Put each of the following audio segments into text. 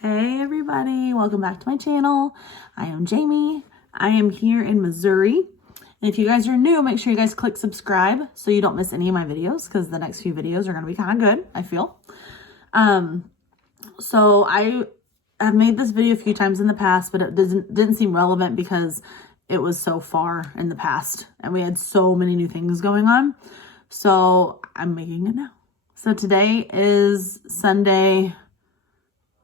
Hey everybody, welcome back to my channel. I am Jamie. I am here in Missouri. And if you guys are new, make sure you guys click subscribe so you don't miss any of my videos because the next few videos are going to be kind of good, I feel. So I have made this video a few times in the past, but it didn't seem relevant because it was so far in the past and we had so many new things going on. So I'm making it now. So today is Sunday,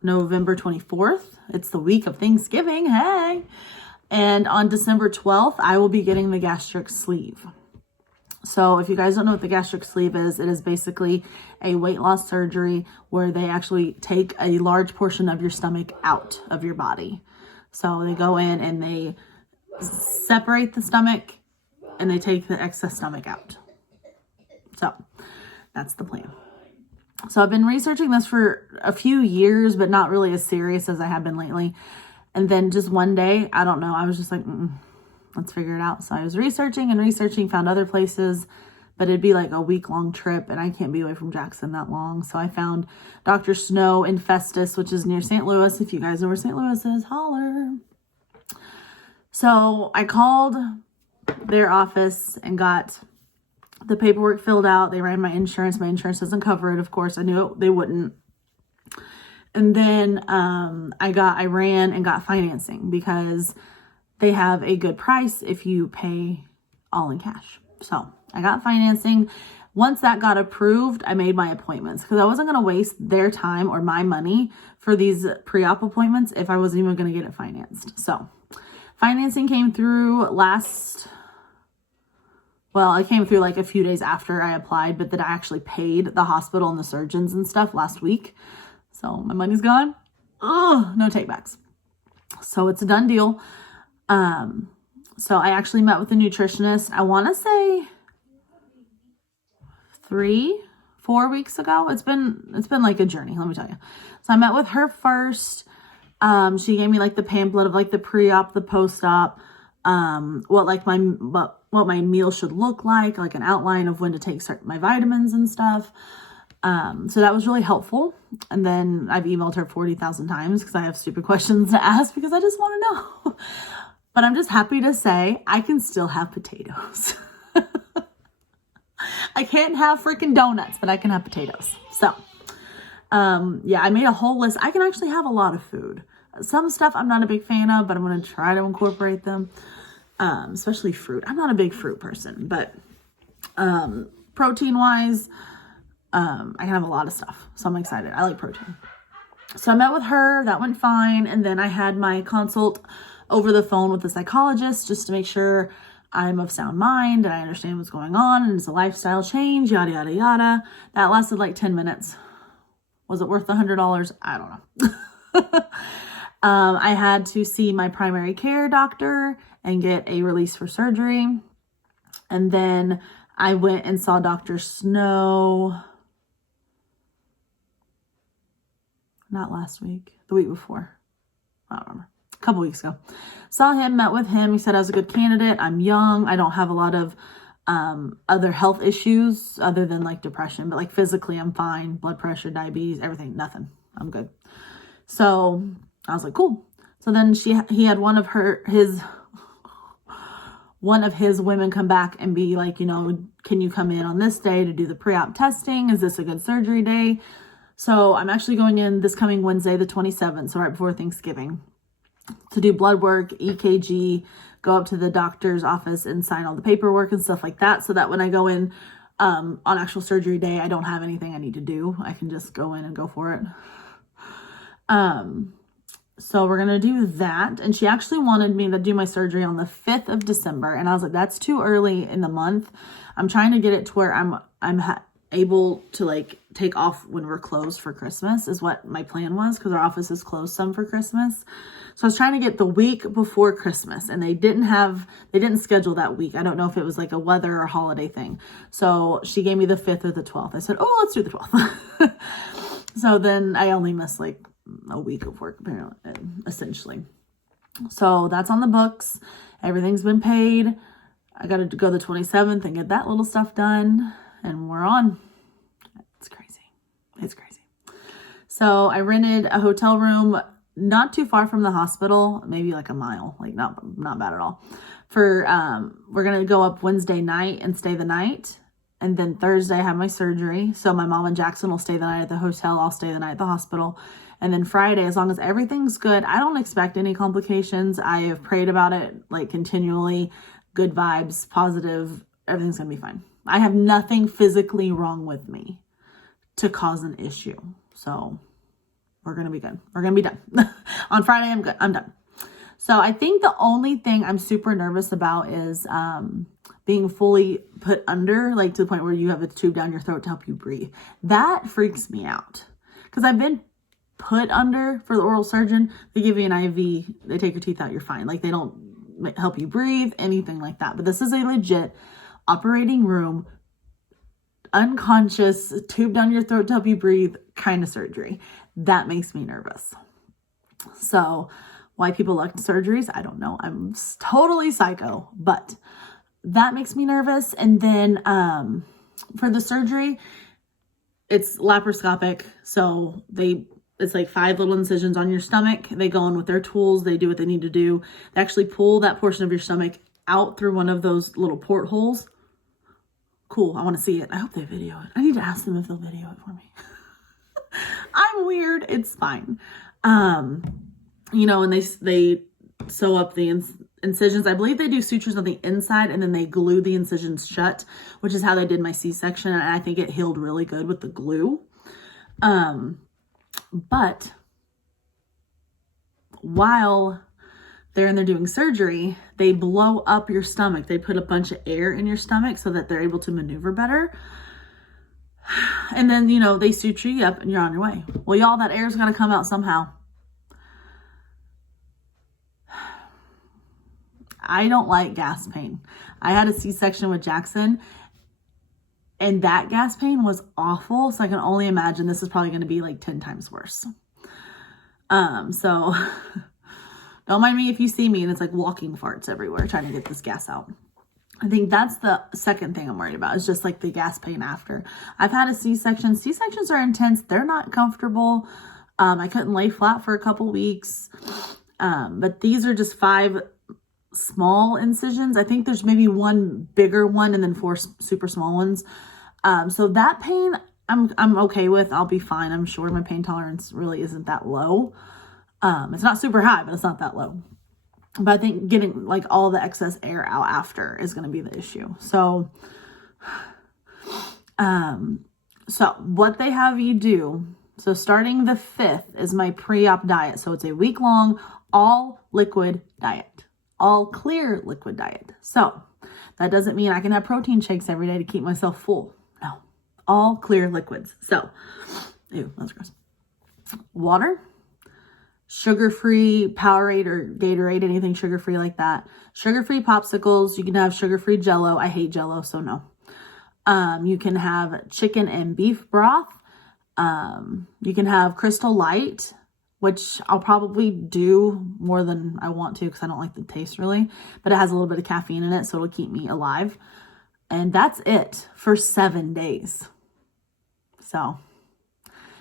November 24th. It's the week of Thanksgiving. Hey. And on December 12th, I will be getting the gastric sleeve. So if you guys don't know what the gastric sleeve is, it is basically a weight loss surgery where they actually take a large portion of your stomach out of your body. So they go in and they separate the stomach and they take the excess stomach out. So that's the plan. So I've been researching this for a few years, but not really as serious as I have been lately. And then just one day, I don't know, I was just like, let's figure it out. So I was researching, found other places, but it'd be like a week-long trip, and I can't be away from Jackson that long. So I found Dr. Snow in Festus, which is near St. Louis. If you guys know where St. Louis is, holler. So I called their office and got the paperwork filled out. They ran my insurance. My insurance doesn't cover it, of course. I knew they wouldn't. And then I ran and got financing because they have a good price if you pay all in cash. So I got financing. Once that got approved, I made my appointments because I wasn't going to waste their time or my money for these pre-op appointments if I wasn't even going to get it financed. So financing came through it came through like a few days after I applied, but then I actually paid the hospital and the surgeons and stuff last week. So my money's gone. No takebacks. So it's a done deal. So I actually met with a nutritionist, I want to say 3-4 weeks ago. It's been like a journey, let me tell you. So I met with her first. She gave me like the pamphlet of like the pre-op, the post-op, what my meal should look like an outline of when to take my vitamins and stuff. So that was really helpful. And then I've emailed her 40,000 times because I have stupid questions to ask because I just want to know. But I'm just happy to say I can still have potatoes. I can't have freaking donuts, but I can have potatoes. So, yeah, I made a whole list. I can actually have a lot of food. Some stuff I'm not a big fan of, but I'm going to try to incorporate them. Especially fruit. I'm not a big fruit person, but protein wise, I can have a lot of stuff. So I'm excited. I like protein. So I met with her. That went fine. And then I had my consult over the phone with the psychologist just to make sure I'm of sound mind and I understand what's going on and it's a lifestyle change, yada, yada, yada. That lasted like 10 minutes. Was it worth the $100? I don't know. I had to see my primary care doctor and get a release for surgery. And then I went and saw Dr. Snow, not last week, the week before. I don't remember. A couple weeks ago. Saw him, met with him. He said I was a good candidate. I'm young. I don't have a lot of other health issues other than like depression, but like physically I'm fine. Blood pressure, diabetes, everything, nothing. I'm good. So I was like, cool. So then he had one of his women come back and be like, can you come in on this day to do the pre-op testing? Is this a good surgery day? So I'm actually going in this coming Wednesday, the 27th, so right before Thanksgiving, to do blood work, EKG, go up to the doctor's office and sign all the paperwork and stuff like that, so that when I go in on actual surgery day, I don't have anything I need to do. I can just go in and go for it. So we're going to do that. And she actually wanted me to do my surgery on the 5th of December. And I was like, that's too early in the month. I'm trying to get it to where I'm able to like take off when we're closed for Christmas is what my plan was, because our office is closed some for Christmas. So I was trying to get the week before Christmas, and they didn't schedule that week. I don't know if it was like a weather or holiday thing. So she gave me the 5th or the 12th. I said, oh, let's do the 12th. So then I only missed like a week of work, apparently, essentially. So that's on the books. Everything's been paid. I got to go the 27th and get that little stuff done, and we're on. It's crazy. So I rented a hotel room not too far from the hospital, maybe like a mile, like not bad at all. For we're gonna go up Wednesday night and stay the night, and then Thursday I have my surgery. So my mom and Jackson will stay the night at the hotel. I'll stay the night at the hospital. And then Friday, as long as everything's good, I don't expect any complications. I have prayed about it like continually. Good vibes, positive, everything's gonna be fine. I have nothing physically wrong with me to cause an issue. So we're going to be good. We're going to be done. On Friday, I'm good. I'm done. So I think the only thing I'm super nervous about is being fully put under, like to the point where you have a tube down your throat to help you breathe. That freaks me out. Because I've been put under for the oral surgeon. They give you an IV. They take your teeth out. You're fine. Like they don't help you breathe, anything like that. But this is a legit operating room, unconscious, tube down your throat to help you breathe kind of surgery. That makes me nervous. So why people elect surgeries, I don't know. I'm totally psycho, but that makes me nervous. And then for the surgery, it's laparoscopic. So it's like 5 little incisions on your stomach. They go in with their tools. They do what they need to do. They actually pull that portion of your stomach out through one of those little portholes. Cool. I want to see it. I hope they video it. I need to ask them if they'll video it for me. I'm weird. It's fine. You know, and they sew up the incisions. I believe they do sutures on the inside and then they glue the incisions shut, which is how they did my C-section. And I think it healed really good with the glue. But while they're in there doing surgery, they blow up your stomach. They put a bunch of air in your stomach so that they're able to maneuver better. And then, you know, they suture you up and you're on your way. Well, y'all, that air's got to come out somehow. I don't like gas pain. I had a C-section with Jackson and that gas pain was awful. So I can only imagine this is probably going to be like 10 times worse. So don't mind me if you see me and it's like walking farts everywhere trying to get this gas out. I think that's the second thing I'm worried about is just like the gas pain after. I've had a C-section. C-sections are intense. They're not comfortable. I couldn't lay flat for a couple weeks. But these are just 5 small incisions. I think there's maybe 1 bigger one and then 4 super small ones. So that pain I'm okay with. I'll be fine. I'm sure my pain tolerance really isn't that low. It's not super high, but it's not that low. But I think getting like all the excess air out after is going to be the issue. So, so what they have you do, so starting the 5th is my pre-op diet. So it's a week-long all liquid diet, all clear liquid diet. So that doesn't mean I can have protein shakes every day to keep myself full. No, all clear liquids. So, ew, that's gross. Water, sugar-free Powerade or Gatorade, anything sugar-free like that. Sugar-free popsicles. You can have sugar-free Jell-O. I hate Jell-O, so no. You can have chicken and beef broth. You can have Crystal Light, which I'll probably do more than I want to because I don't like the taste really. But it has a little bit of caffeine in it, so it'll keep me alive. And that's it for 7 days. So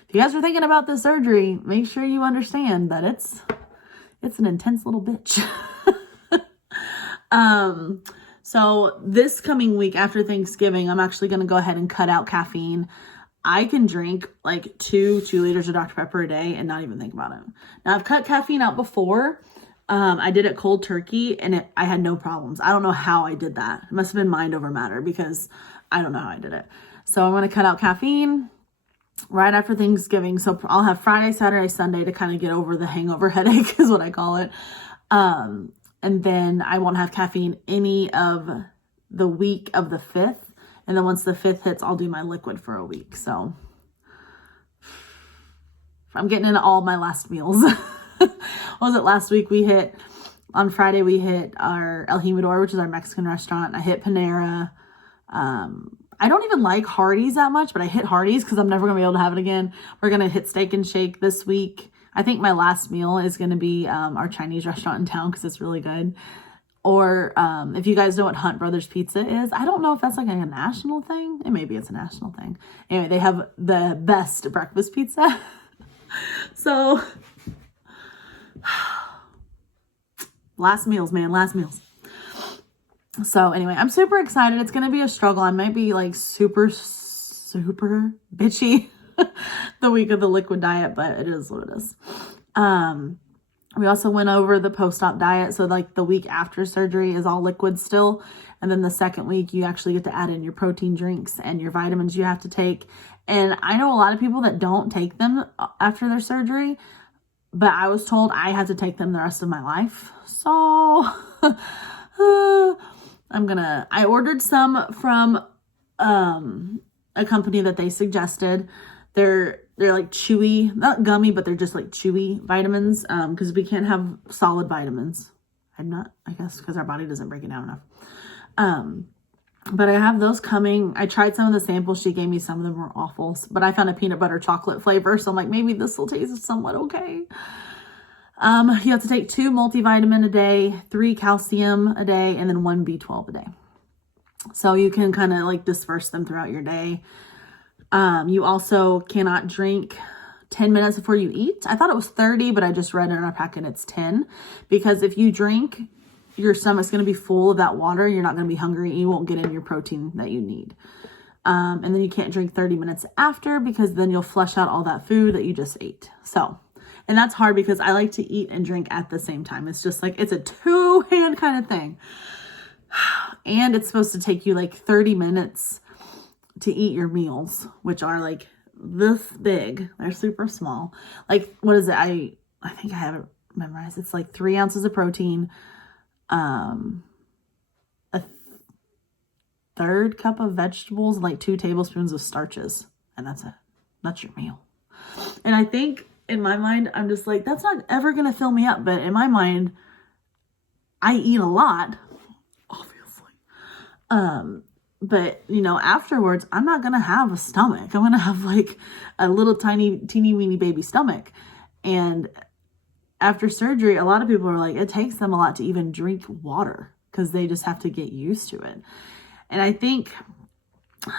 if you guys are thinking about this surgery, make sure you understand that it's an intense little bitch. So this coming week after Thanksgiving, I'm actually going to go ahead and cut out caffeine. I can drink like 2 liters of Dr. Pepper a day and not even think about it. Now I've cut caffeine out before. I did it cold turkey and I had no problems. I don't know how I did that. It must have been mind over matter because I don't know how I did it. So I'm going to cut out caffeine right after Thanksgiving. So I'll have Friday, Saturday, Sunday to kind of get over the hangover headache is what I call it. And then I won't have caffeine any of the week of the 5th. And then once the 5th hits, I'll do my liquid for a week. So I'm getting into all my last meals. What was it last week? On Friday, we hit our El Jimador, which is our Mexican restaurant. I hit Panera. I don't even like Hardee's that much, but I hit Hardee's because I'm never going to be able to have it again. We're going to hit Steak and Shake this week. I think my last meal is going to be our Chinese restaurant in town because it's really good. Or if you guys know what Hunt Brothers Pizza is, I don't know if that's like a national thing. Maybe it's a national thing. Anyway, they have the best breakfast pizza. So last meals, man, last meals. So anyway, I'm super excited. It's going to be a struggle. I might be like super bitchy the week of the liquid diet, but it is what it is. We also went over the post-op diet. So like the week after surgery is all liquid still. And then the second week, you actually get to add in your protein drinks and your vitamins you have to take. And I know a lot of people that don't take them after their surgery, but I was told I had to take them the rest of my life. So I ordered some from a company that they suggested. They're like chewy, not gummy, but they're just like chewy vitamins, because we can't have solid vitamins. I guess because our body doesn't break it down enough. But I have those coming. I tried some of the samples she gave me. Some of them were awful, but I found a peanut butter chocolate flavor. So I'm like, maybe this will taste somewhat okay. You have to take 2 multivitamin a day, 3 calcium a day, and then 1 B12 a day. So you can kind of like disperse them throughout your day. You also cannot drink 10 minutes before you eat. I thought it was 30, but I just read in our packet it's 10. Because if you drink, your stomach's going to be full of that water. You're not going to be hungry and you won't get in your protein that you need. And then you can't drink 30 minutes after, because then you'll flush out all that food that you just ate. So, and that's hard because I like to eat and drink at the same time. It's just like, it's a 2-hand kind of thing. And it's supposed to take you like 30 minutes to eat your meals, which are like this big. They're super small. Like, what is it? I think I have it memorized. It's like 3 ounces of protein, a third cup of vegetables, and like 2 tablespoons of starches. And that's it. That's your meal. And I think in my mind, I'm just like, that's not ever going to fill me up. But in my mind, I eat a lot, obviously. But, you know, afterwards, I'm not going to have a stomach. I'm going to have like a little teeny weeny baby stomach. And after surgery, a lot of people are like, it takes them a lot to even drink water because they just have to get used to it. And I think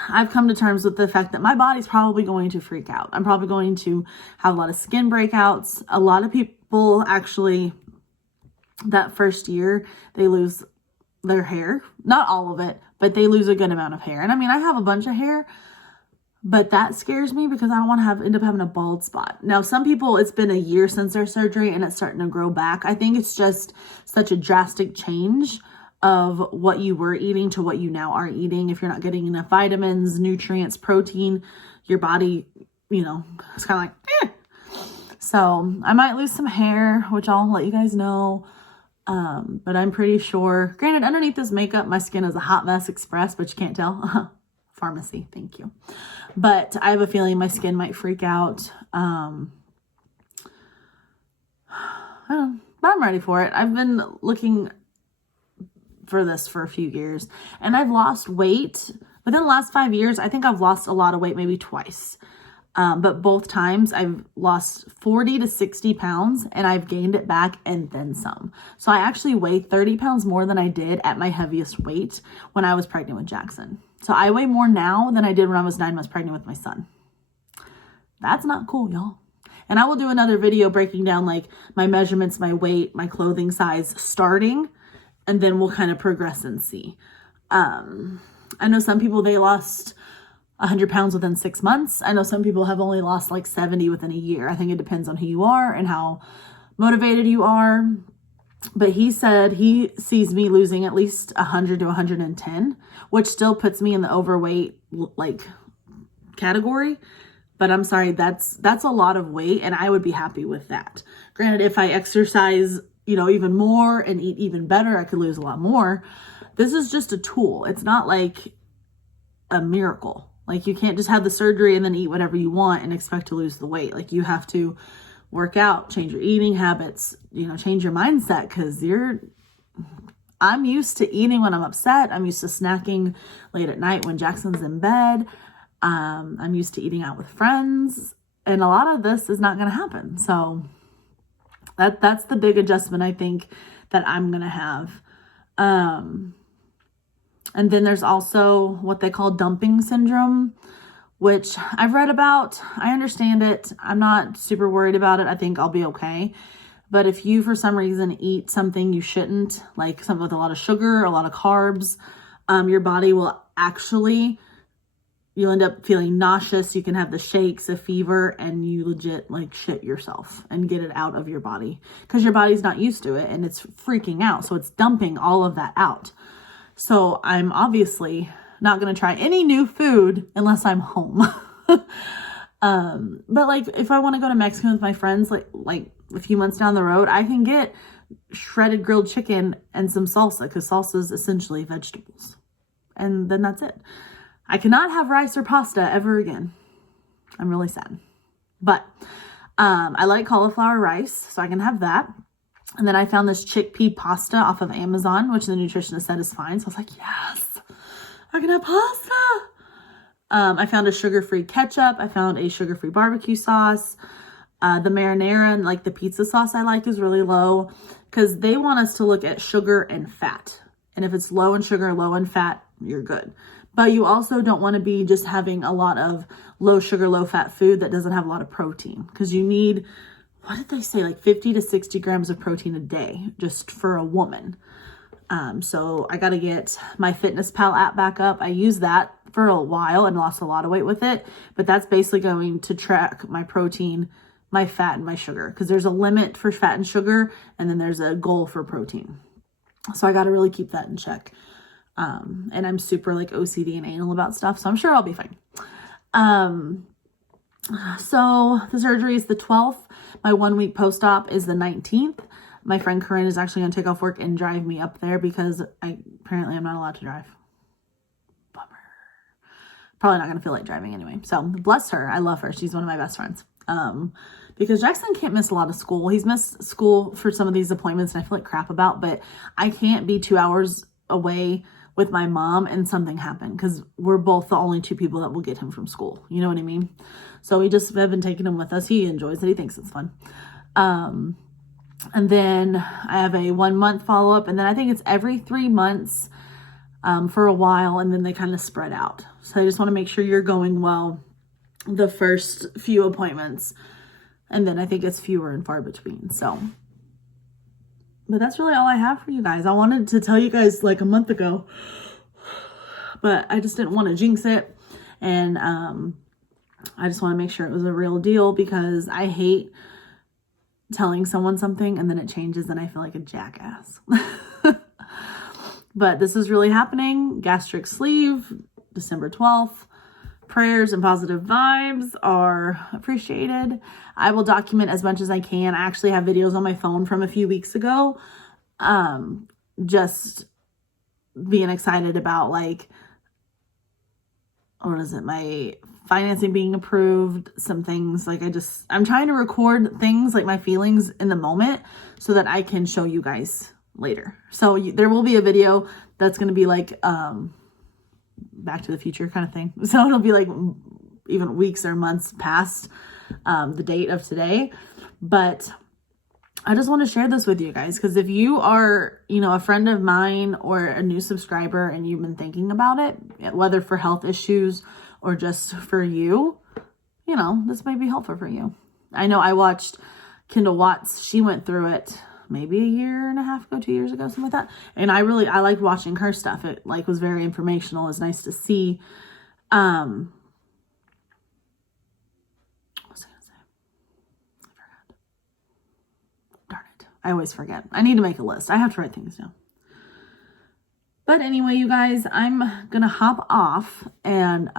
I've come to terms with the fact that my body's probably going to freak out. I'm probably going to have a lot of skin breakouts. A lot of people actually, that first year, they lose their hair. Not all of it, but they lose a good amount of hair. And I mean, I have a bunch of hair, but that scares me because I don't want to end up having a bald spot. Now, some people, it's been a year since their surgery and it's starting to grow back. I think it's just such a drastic change of what you were eating to what you now are eating. If you're not getting enough vitamins, nutrients, protein, your body, you know, it's kind of like, eh. So I might lose some hair, which I'll let you guys know. But I'm pretty sure, granted, underneath this makeup, my skin is a hot mess express, but you can't tell. Pharmacy, thank you. But I have a feeling my skin might freak out. But I'm ready for it. I've been looking for this for a few years and I've lost weight within the last 5 years. I think I've lost a lot of weight, maybe twice. But both times I've lost 40 to 60 pounds and I've gained it back and then some. So I actually weigh 30 pounds more than I did at my heaviest weight when I was pregnant with Jackson. So I weigh more now than I did when I was 9 months pregnant with my son. That's not cool, y'all. And I will do another video breaking down like my measurements, my weight, my clothing size starting, and then we'll kind of progress and see. I know some people, they lost 100 pounds within 6 months. I know some people have only lost like 70 within a year. I think it depends on who you are and how motivated you are. But he said he sees me losing at least 100 to 110, which still puts me in the overweight like category. But I'm sorry, that's a lot of weight and I would be happy with that. Granted, if I exercise, you know, even more and eat even better, I could lose a lot more. This is just a tool. It's not like a miracle. Like, you can't just have the surgery and then eat whatever you want and expect to lose the weight. Like, you have to work out, change your eating habits, you know, change your mindset, because I'm used to eating when I'm upset. I'm used to snacking late at night when Jackson's in bed. I'm used to eating out with friends, and a lot of this is not going to happen. So that's the big adjustment I think that I'm going to have. And then there's also what they call dumping syndrome, which I've read about. I understand it. I'm not super worried about it. I think I'll be okay. But if you, for some reason, eat something you shouldn't, like something with a lot of sugar, a lot of carbs, your body will actually, you'll end up feeling nauseous. You can have the shakes, a fever, and you legit like shit yourself and get it out of your body because your body's not used to it and it's freaking out. So it's dumping all of that out. So I'm obviously not going to try any new food unless I'm home. But like if I want to go to Mexico with my friends, like a few months down the road, I can get shredded grilled chicken and some salsa because salsa is essentially vegetables. And then that's it. I cannot have rice or pasta ever again. I'm really sad. But I like cauliflower rice, so I can have that. And then I found this chickpea pasta off of Amazon, which the nutritionist said is fine. So I was like, yes, I can have pasta. I found a sugar-free ketchup. I found a sugar-free barbecue sauce. The marinara and like the pizza sauce I like is really low because they want us to look at sugar and fat. And if it's low in sugar, low in fat, you're good. But you also don't want to be just having a lot of low sugar, low fat food that doesn't have a lot of protein because you need, what did they say? Like 50 to 60 grams of protein a day just for a woman. So I got to get my FitnessPal app back up. I used that for a while and lost a lot of weight with it, but that's basically going to track my protein, my fat, and my sugar because there's a limit for fat and sugar and then there's a goal for protein. So I got to really keep that in check. And I'm super like OCD and anal about stuff, so I'm sure I'll be fine. So the surgery is the 12th. My 1 week post-op is the 19th. My friend Corinne is actually going to take off work and drive me up there because apparently I'm not allowed to drive. Bummer. Probably not going to feel like driving anyway. So bless her. I love her. She's one of my best friends. Because Jackson can't miss a lot of school. He's missed school for some of these appointments and I feel like crap about, but I can't be 2 hours away with my mom and something happened because we're both the only two people that will get him from school. You know what I mean? So we just have been taking him with us. He enjoys it. He thinks it's fun. And then I have a 1 month follow-up and then I think it's every 3 months for a while and then they kind of spread out. So I just want to make sure you're going well the first few appointments and then I think it's fewer and far between. So, but that's really all I have for you guys. I wanted to tell you guys like a month ago, but I just didn't want to jinx it. And I just want to make sure it was a real deal because I hate telling someone something and then it changes and I feel like a jackass. But this is really happening. Gastric sleeve, December 12th. Prayers and positive vibes are appreciated. I will document as much as I can. I actually have videos on my phone from a few weeks ago. Just being excited about like, what is it? My financing being approved, some things like I'm trying to record things like my feelings in the moment so that I can show you guys later. So there will be a video that's going to be like, Back to the Future kind of thing. So it'll be like even weeks or months past the date of today. But I just want to share this with you guys because if you are, a friend of mine or a new subscriber and you've been thinking about it, whether for health issues or just for you, this may be helpful for you. I know I watched Kendall Watts. She went through it maybe a year and a half ago, 2 years ago, something like that. And I liked watching her stuff. It was very informational. It was nice to see. What was I gonna say? I forgot. Darn it. I always forget. I need to make a list. I have to write things down. But anyway, you guys, I'm gonna hop off and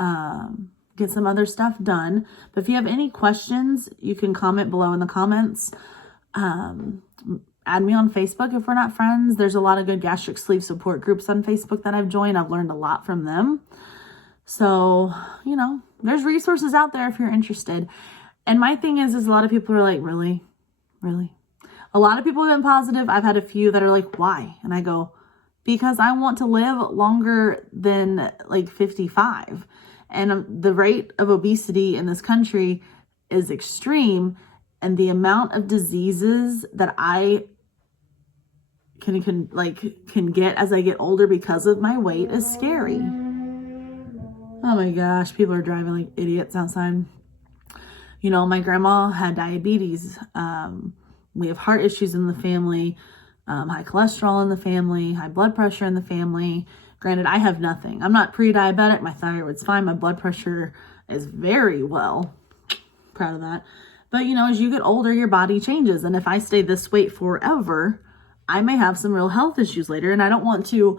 get some other stuff done. But if you have any questions, you can comment below in the comments. Add me on Facebook if we're not friends. There's a lot of good gastric sleeve support groups on Facebook that I've joined. I've learned a lot from them. So, there's resources out there if you're interested. And my thing is a lot of people are like, really? Really? A lot of people have been positive. I've had a few that are like, why? And I go, because I want to live longer than like 55. And the rate of obesity in this country is extreme. And the amount of diseases that I can get as I get older because of my weight is scary. Oh my gosh, people are driving like idiots outside. You know, my grandma had diabetes. We have heart issues in the family, high cholesterol in the family, high blood pressure in the family. Granted, I have nothing. I'm not pre-diabetic. My thyroid's fine. My blood pressure is very well. Proud of that. But, you know, as you get older, your body changes. And if I stay this weight forever, I may have some real health issues later. And I don't want to,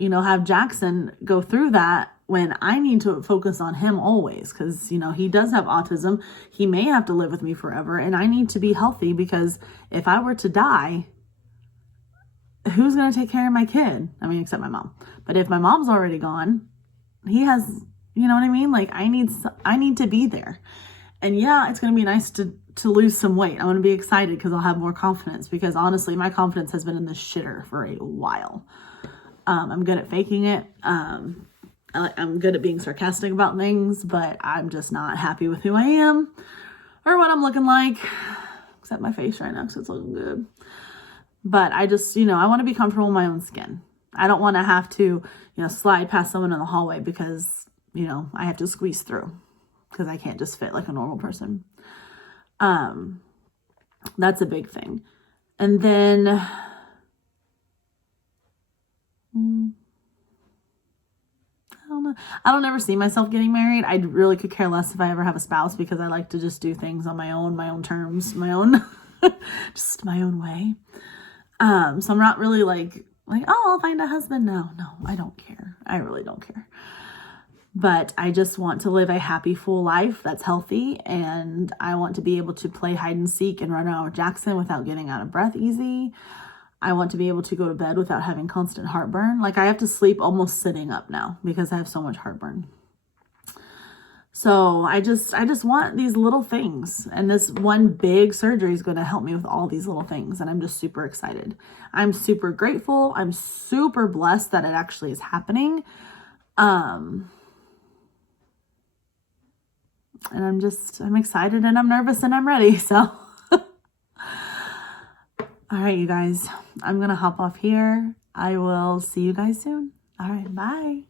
you know, have Jackson go through that when I need to focus on him always. Because, you know, he does have autism. He may have to live with me forever. And I need to be healthy, because if I were to die, who's going to take care of my kid? I mean, except my mom. But if my mom's already gone, he has, you know what I mean? Like, I need to be there. And yeah, it's going to be nice to lose some weight. I'm going to be excited because I'll have more confidence, because honestly, my confidence has been in the shitter for a while. I'm good at faking it. I'm good at being sarcastic about things, but I'm just not happy with who I am or what I'm looking like, except my face right now because it's looking good. But I just, you know, I want to be comfortable in my own skin. I don't want to have to, you know, slide past someone in the hallway because, you know, I have to squeeze through because I can't just fit like a normal person. That's a big thing. And then, I don't know. I don't ever see myself getting married. I really could care less if I ever have a spouse, because I like to just do things on my own terms, just my own way. So I'm not really like, oh, I'll find a husband. No, I don't care. I really don't care. But I just want to live a happy, full life that's healthy. And I want to be able to play hide and seek and run around with Jackson without getting out of breath easy. I want to be able to go to bed without having constant heartburn. Like, I have to sleep almost sitting up now because I have so much heartburn. So I just want these little things, and this one big surgery is going to help me with all these little things. And I'm just super excited. I'm super grateful. I'm super blessed that it actually is happening. And I'm excited, and I'm nervous, and I'm ready. So, all right, you guys, I'm going to hop off here. I will see you guys soon. All right. Bye.